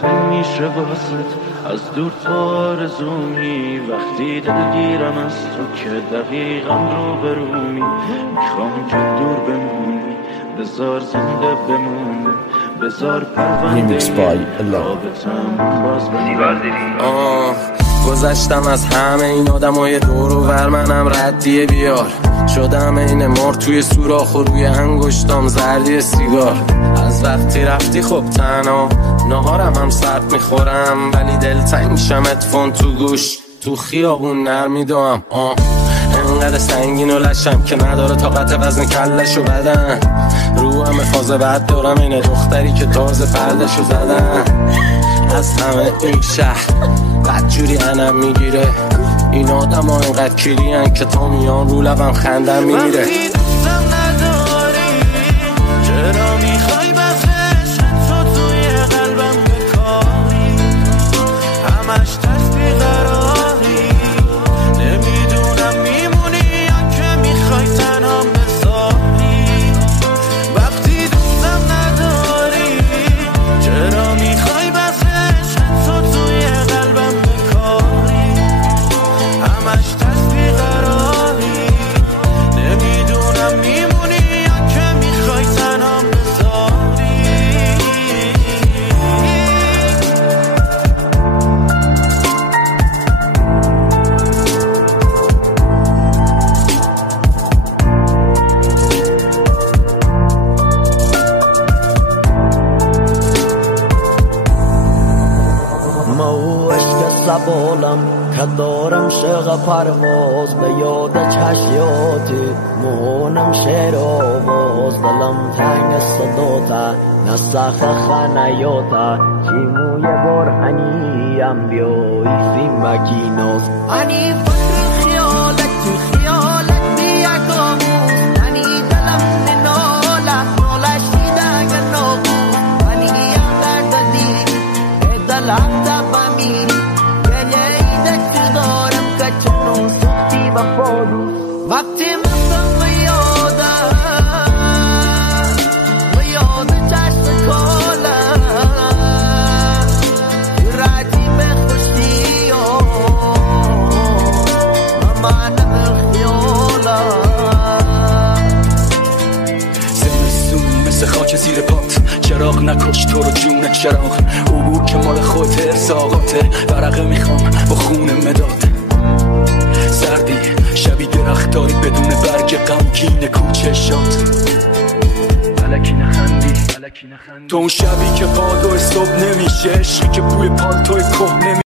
تنگ میشه واسط، از دور تو آرزومی، وقتی دلگیرم از تو که دقیقا رو برومی. میخوام که دور بمونی، بذار زنده بمونی، بذار پرونده رابطم باز بمونی. گذشتم از همه این آدمای دور و ور، منم ردیه بیار شدم این مار توی سوراخ و روی انگشتام زردی سیگار. از وقتی رفتی خب تنها نهارم هم سرد میخورم، ولی دلتنگ میشم ادفون تو گوش تو خیابون نرمیدم. انقدر سنگین و لشم که نداره طاقت وزن کلش و بدن. رو همه فاز بد دارم اینه دختری که تازه پردشو زدن. از همه این شهر بدجوری انم میگیره، این آدم ها اینقدر کیرین که تا میان رو لبم خندم میمیره. وقتی دوستم نداری چرا میخوای بسش تو توی قلبم بکاری، همش ترس بیقراری، نمیدونم میمونی یا که میخوای تنها بذاری. وقتی دوستم نداری چرا میخوای بسش تو توی قلبم بکاری، همش ترس بیقراری، نمیدونم میمونی یا که میخوای تنها بذاری. ما عشق زبالم که دارم شغ پرواز، به یاد چشیاتی مونم شعر آواز، دلم تنگ صداتا نسخ خنیاتا، چی موی برهنیم بیایی فیلم مکیناز. انی فکر خیالت بیا کاموز، انی دلم نالش دیدنگ نابوز، انی یم دردی دلم دبمی وقتی مستم و یاد جشن کالم ردی به خوشی منم خیالم. زمستونی مثل خاک زیر پات، چراغ نکش تو رو جون چراغ، عبور که مال خودت ارزاقاته، ورقه میخوام با خون مداد. سردی شبی درختاری بدون برگ غمگین کوچه شاد، الکی نخندی تو اون شبی که پادو صبح نمیشه، عشقی که بوی پالتوی که نمیشه.